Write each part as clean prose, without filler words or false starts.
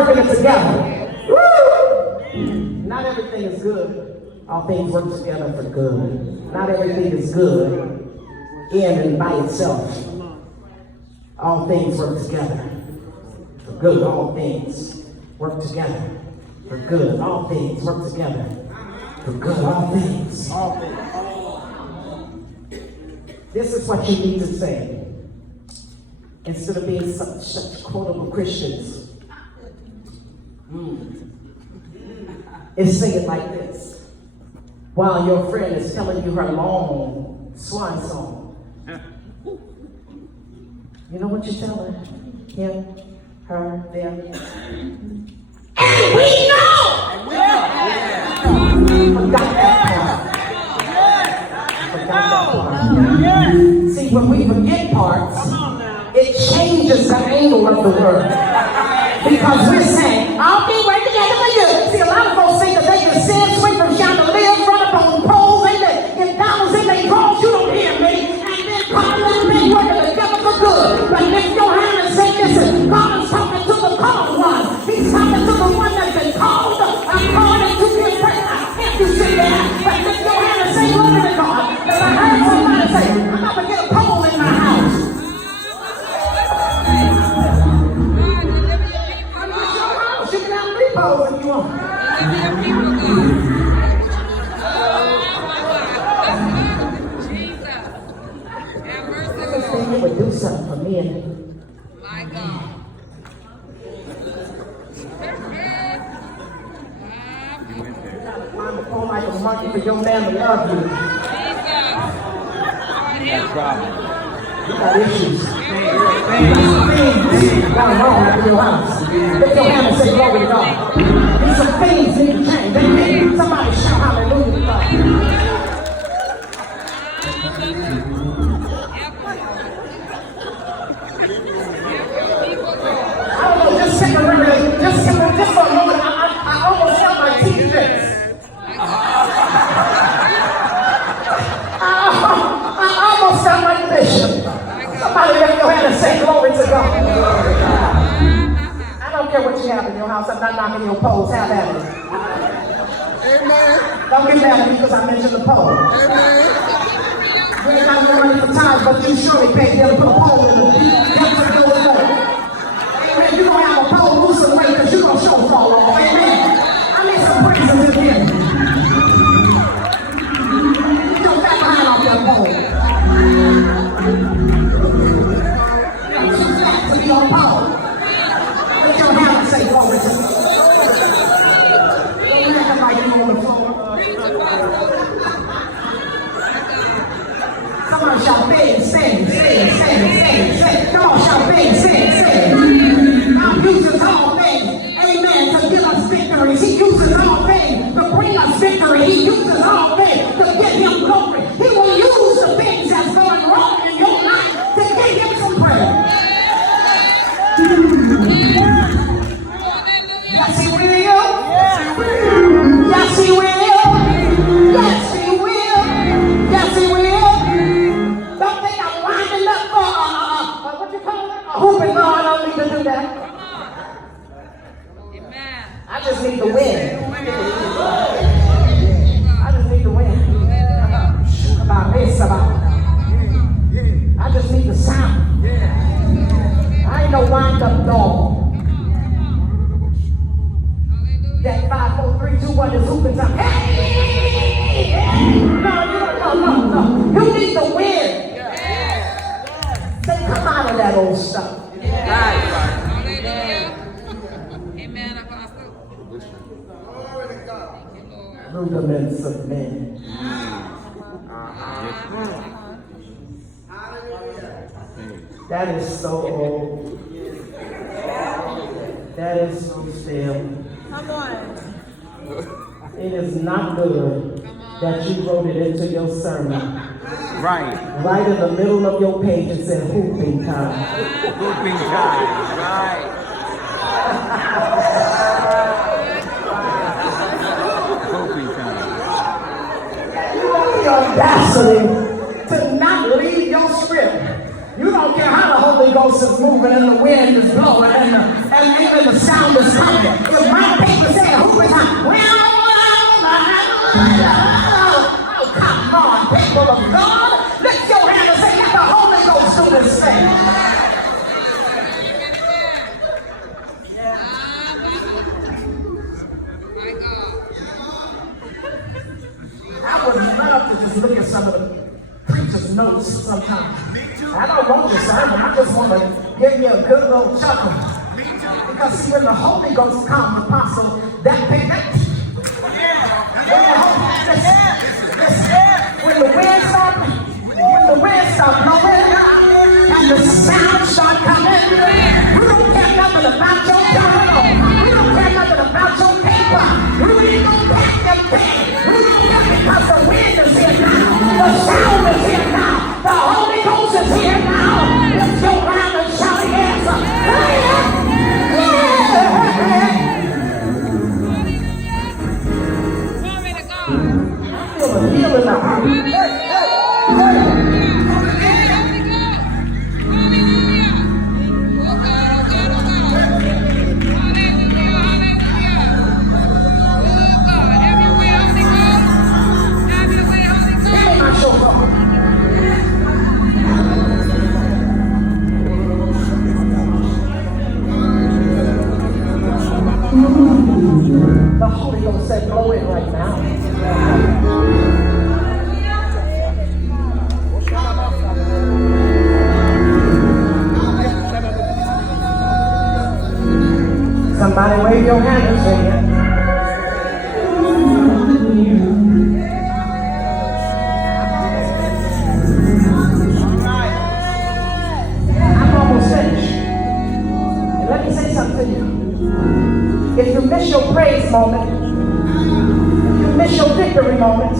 working it together. Woo! Not everything is good. All things work together for good. Not everything is good in and by itself. All things work together for good. All things work together for good. All things work together for good. All things. All things. This is what you need to say. Instead of being such quotable Christians. Is say it like this. While your friend is telling you her long swan song. You know what you tell her? Him, her, them. And we know! Forgot that part. See, when we forget parts, it changes the angle of the word. Because we're saying, all things work together for you. See, a lot of folks think that they can sin, swing from chandeliers, run up on poles, and get dollars in their drawers, you don't hear me, and then call everything working together for good. But lift your hand and say, listen, God is talking to the called one. He's talking to the one that's been called according to his purpose. If you sit there, but lift your hand and say, glory to God. Because I heard somebody say, I'm about to get a pole in my house. If you want. You would do something for me and my God. You gotta climb the pole like a monkey for your man to love you. No problem. You got issues. Things gone wrong after your house. Lift your hand and say glory to God. These some things need to change. Somebody shout hallelujah to God. I don't know, just temporarily, just for a moment, I almost felt my teeth fixed. I almost felt like Bishop. Somebody lift your hand and say glory to God. I don't care what you have in your house. I'm not knocking your poles. Have at it. Amen. Don't get mad at me because I mentioned the pole. Amen. You ain't got no money for time, but you surely paid them to put a pole in the depths of your home. Amen. You don't have a pole, lose some weight because you're going to show fall off. Amen. I need some praises in here. Get your fat behind off that pole. You're too fat to be on pole. Let your hand say glory to God. Don't act like you on the floor. Come on, shout big, sing. Come on, shout big, sing. Our uses all things, amen, to give us victories. He uses all things to bring us victory. He uses all things to give him glory. He will use the things that's going wrong in your life to give him some praise. Yes, he will. Yes, he will. Yes, he will. Yes, he will. Don't think I'm winding up for what you call it? A hooping. No, I don't need to do that. Amen. I just need to win. I just need to win. About this, about. I just need the sound. I ain't no wind-up dog. That 5, 4, 3, 2, 1 is hooping time. Hey! No. You need to win. Say, come out of that old stuff. Amen, Apostle. Rudiments of men. That is so old. That is so still. Come on. It is not good that you wrote it into your sermon. Right in the middle of your page it said hooping time. Hooping time. Right. Hooping time. You have the audacity to not read your script. You don't care how the Holy Ghost is moving and the wind is blowing and and the sound is coming. If my paper said, who is I? Oh, come on, people of God. Lift your hand and say, let the Holy Ghost do this thing. I would love to just look at some of the preacher's notes sometimes. I don't want the sermon, I just want to give you a good little chuckle. Because see, when the Holy Ghost comes, Apostle, that when the wind start blowing and the sound start coming, we don't care nothing about your journal. We don't care nothing about your paper. We ain't gonna pack them things. We don't care because the wind is here now. The sound is here now. The Holy Ghost is here now. Let's go around and shout yes. I feel a heal in the heart. The Holy Ghost said, blow it right now. Somebody wave your hand and say it. I'm almost finished. And let me say something to you. If you miss your praise moment, if you miss your victory moment,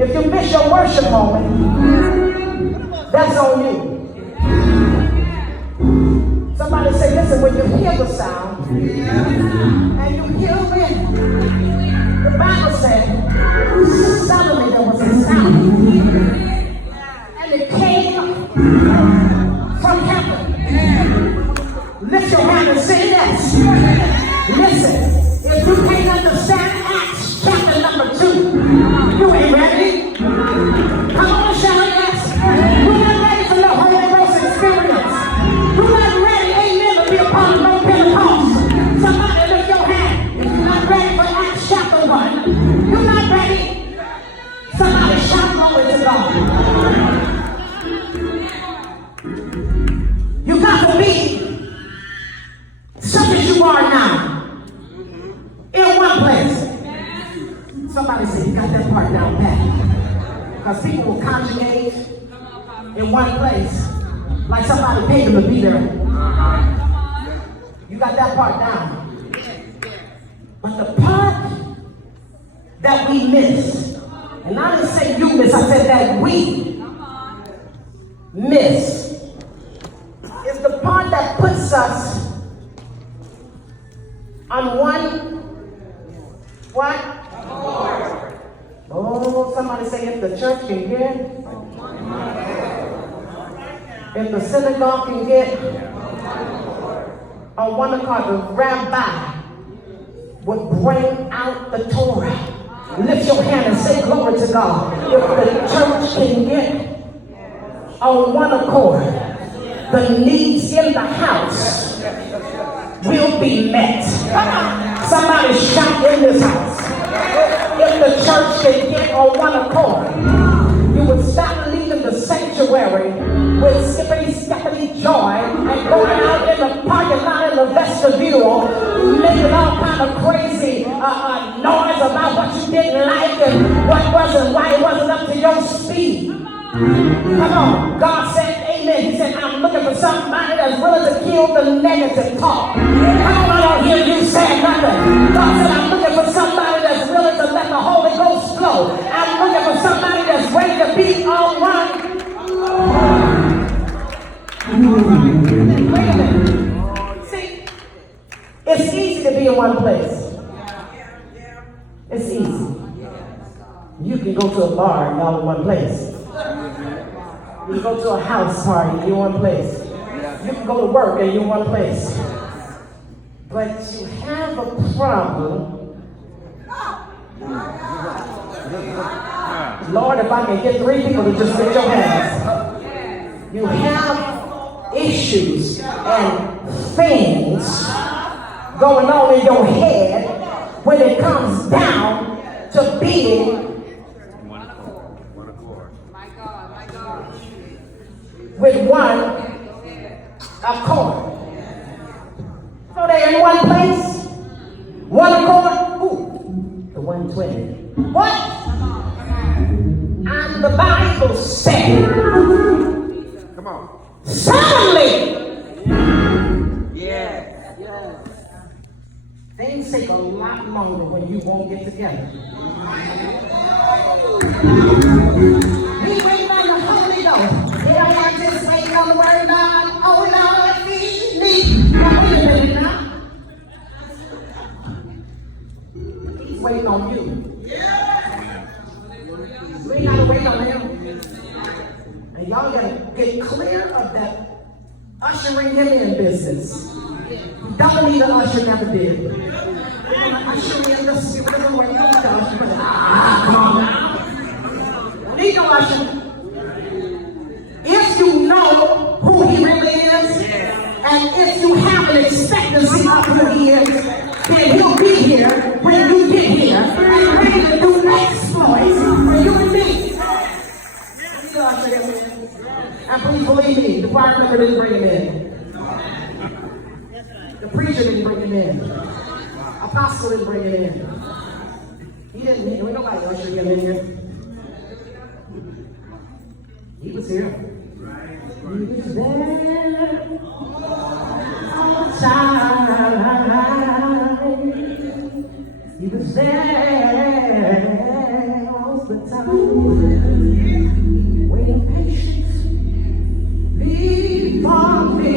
if you miss your worship moment, that's on you. Somebody say, listen, when you hear the sound and you hear the wind, the Bible said, suddenly there was a sound and it came from heaven. Lift your hand and say yes. Listen, if you can't understand Acts chapter number 2, you ain't ready. Come on and shout yes. You're not ready for the Holy Ghost experience. You're not ready, amen, to be a part of no Pentecost. Somebody lift your hand. If you're not ready for Acts chapter 1, you're not ready. Somebody shout glory to God. You got to be such as you are now, in one place. Somebody said, you got that part down pat. Because people will conjugate in one place, like somebody paid them to be there. You got that part down. But the part that we miss, and I didn't say you miss, I said that we miss, is the part that puts us on one, what? Oh, somebody say if the church can get, if the synagogue can get on one accord, the rabbi would bring out the Torah. Lift your hand and say glory to God. If the church can get on one accord, the needs in the house will be met. Somebody shout in this house. If the church can get on one accord, you would stop leaving the sanctuary with skippity joy and going out in the parking lot in the vestibule, making all kind of crazy noise about what you didn't like and why it wasn't up to your speed. Come on, God said, amen. He said, I'm looking for somebody that's willing to kill the negative talk. Come on, I don't hear you say nothing. God said, I'm looking for somebody that's willing to let the Holy Ghost flow. I'm looking for somebody that's ready to be on one. Wait a minute. See, it's easy to be in one place. It's easy. You can go to a bar and y'all in one place. You can go to a house party and you're in one place. You can go to work and you're in one place. But you have a problem. Lord, if I can get 3 people to just lift your hands. You have issues and things going on in your head when it comes down to being One accord. with one accord. So they're in one place, one accord. Ooh, the 120. What? And the Bible said, Come on. suddenly, Yeah. things take a lot longer when you won't get together. We wait on the Holy Ghost. They don't want to say on the word God. Oh Lord, feed me. Now wait a minute now. He's waiting on you. We ain't gotta wait on him. And y'all gotta get clear of that ushering him in business. You don't need an usher, never did. Usher in the spirit of the way. You don't need an usher, but come on now. Don't need no usher. If you know who he really is, and if you have an expectancy of who he is, then he'll be here when you get here and ready to do exploits for you and me. And please believe me, the choir member didn't bring him in. The preacher didn't bring him in. Apostle didn't bring him in. He didn't. There ain't nobody usher him in here. He was here. He was there all the time. He was there all the time. Waiting patiently for me.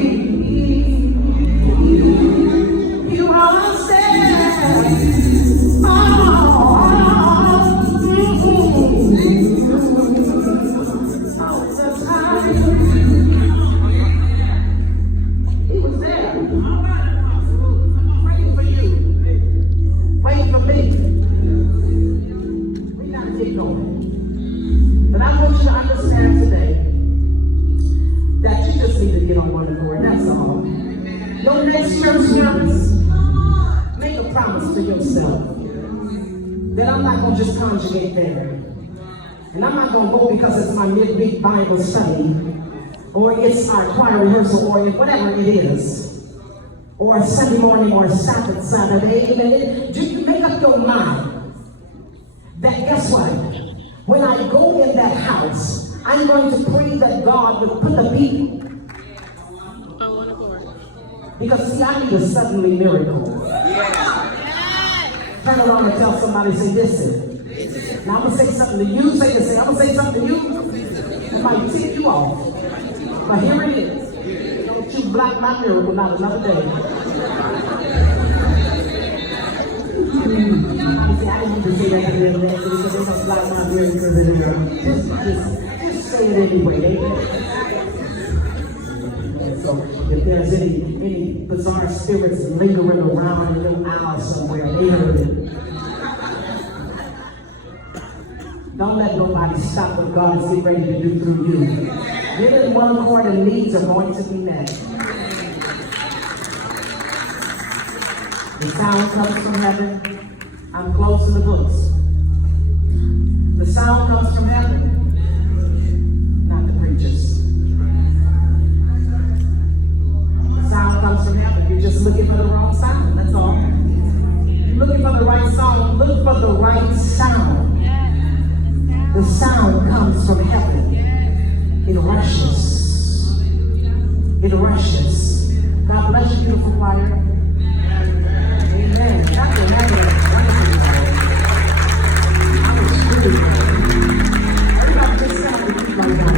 You are there all the time. He was there, waiting for you, waiting for me. We gotta get going. But I want you to understand today that you just need to get on one accord. That's all. No next church service. Make a promise to yourself that I'm not gonna just conjugate there. And I'm not going to go because it's my midweek Bible study, or it's our choir rehearsal, or whatever it is, or Sunday morning, or Sabbath Saturday. Amen. You make up your mind that, guess what? When I go in that house, I'm going to pray that God will put the people. Because, see, I need a suddenly miracle. Turn around and tell somebody, say, listen. Now I'm going to say something to you. Say this. I'm going to say something to you. It might tick you off. But here it is. Don't you block my miracle, not another day. See, I didn't even say that to them because they don't block my miracle. Just say it anyway. And so if there's any bizarre spirits lingering around in your aisle somewhere, they heard it. Don't let nobody stop what God is getting ready to do through you. Get in one accord and needs are going to be met. The sound comes from heaven. I'm closing the books. The sound comes from heaven, not the preachers. The sound comes from heaven. You're just looking for the wrong sound, that's all. You're looking for the right sound. Look for the right sound. The sound comes from heaven. It rushes. It rushes. God bless you, beautiful choir. Amen. That's another. I was really. Everybody just sound to keep like that.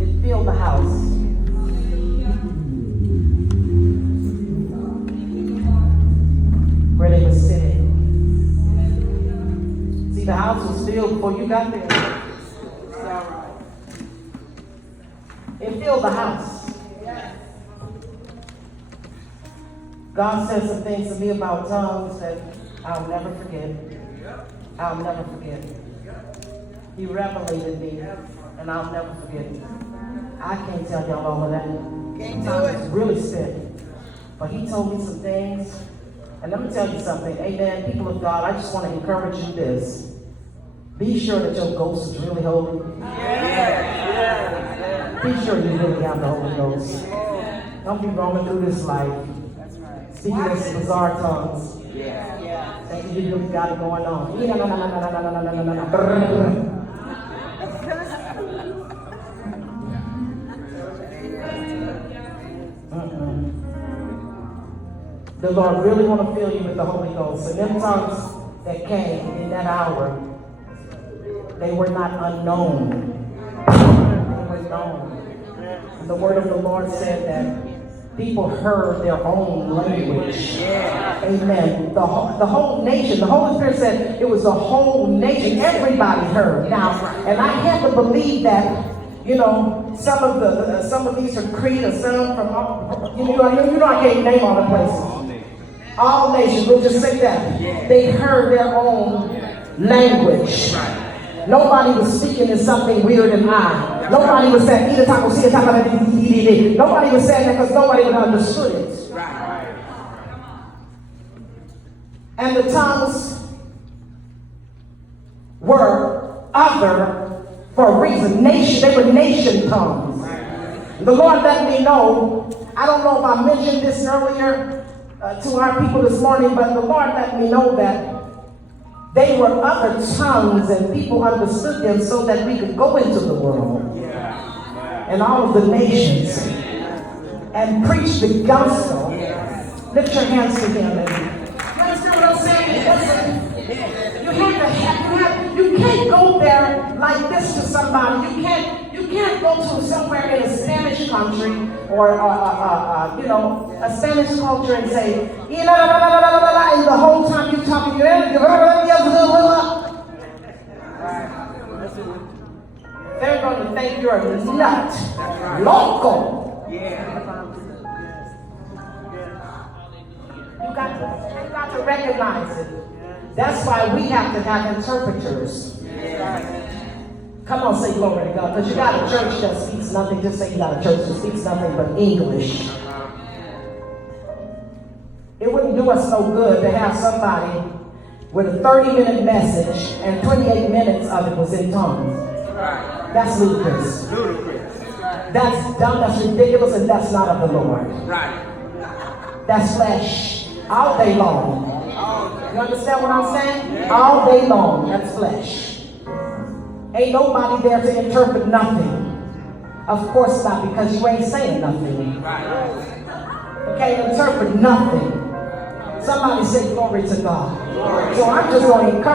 It filled the house. Where they were sitting. See, the house was filled before you got there. It's all right. It filled the house. God said some things to me about tongues that I'll never forget. I'll never forget. He revelated me, and I'll never forget it. I can't tell y'all all of that. Can't do it. It's really spent. But he told me some things. And let me tell you something. Amen. People of God, I just want to encourage you this. Be sure that your ghost is really holy. Be sure you really have the Holy Ghost. Don't be roaming through this life speaking in some bizarre tongues. Thinking you really got it going on. The Lord really want to fill you with the Holy Ghost. And them tongues that came in that hour, they were not unknown. They were known. And the word of the Lord said that people heard their own language. Amen. The whole nation, the Holy Spirit said it was the whole nation. Everybody heard. Now, and I had to believe that, some of these are Crete or some from all, I can't name all the places. All nations, we'll just say that. They heard their own language. Nobody was speaking in something weird and odd. Nobody was saying, nobody was saying that because nobody would have understood it. And the tongues were other for a reason. They were nation tongues. The Lord let me know, I don't know if I mentioned this earlier to our people this morning, but the Lord let me know that they were other tongues and people understood them so that we could go into the world and all of the nations and preach the gospel. Lift your hands to him. And you understand what I'm saying? Listen, you can't go there like this to somebody. You can't go to somewhere in a Spanish country or a Spanish culture and say, and the whole time you talking, they're going to think you're a nut. Loco. You got to recognize it. That's why we have to have interpreters. Come on, say glory to God. Because you got a church that speaks nothing. Just say you got a church that speaks nothing but English. It wouldn't do us no good to have somebody with a 30-minute message and 28 minutes of it was in tongues. That's ludicrous. That's dumb, that's ridiculous, and that's not of the Lord. That's flesh all day long. You understand what I'm saying? All day long, that's flesh. Ain't nobody there to interpret nothing. Of course not, because you ain't saying nothing. You can't interpret nothing. Somebody say glory to God. So I'm just going to encourage